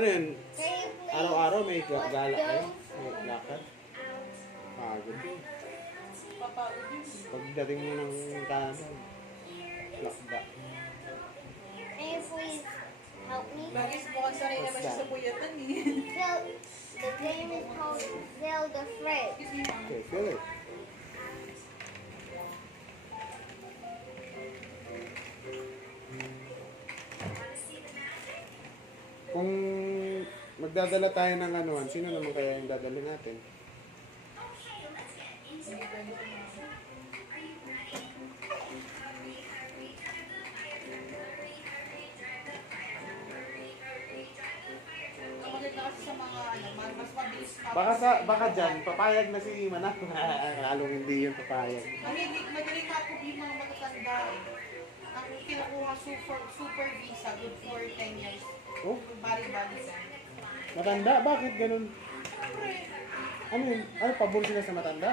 Ano yun? Can you please Araw-araw may put gala kayo? those- May lakad? Pagod yun. Papagod yun. Pagdating mo ng Canada, lakda. Can you please help me? Bagay, mukhang sanay naman siya sa puyatan eh. Fill, the game is called Fill the Fridge. Excuse me, ma'am. Okay, feel it. Kung magdadala tayo ng anuan, sino naman kaya yung dadali natin? Ang maganda kasi sa mga ano, mas mabilis Baka dyan, papayag na si Manak. Lalong hindi yung papayag. Madaling matog yung mga matatanda eh. Ang kinukuha super visa, good for 10 years. Oh, Bali-bali. matanda? Bakit ganun? Siyempre, Ano yun? Ano, pabor sila sa matanda?